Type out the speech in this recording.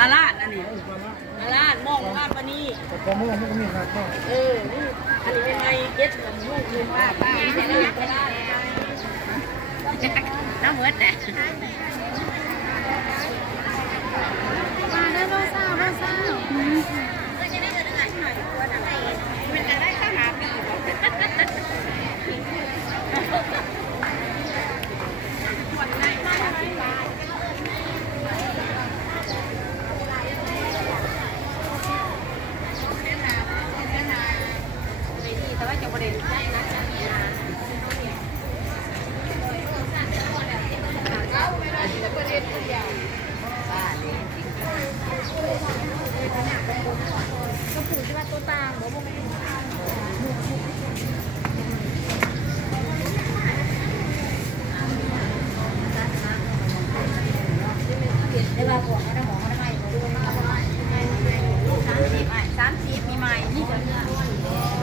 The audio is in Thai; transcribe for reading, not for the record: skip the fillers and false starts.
ตลาดอันนี้ ปลาละ ตลาดมองว่าปานี่ แต่พอมองมันก็มีครับก็ นี่อันนี้เป็นไงเก็ตกับลูกคือป้าไม่ใช่ตลาดน้ำเมือดแต่มาได้บ่ซ่ามันจะได้ข้าวหาปีแต่ว่าจะประเด็นได้นะก็ผูกที่ว่าตัวตามบอกว่าไม่ได้ว่าหัวเขาได้หมอเขาได้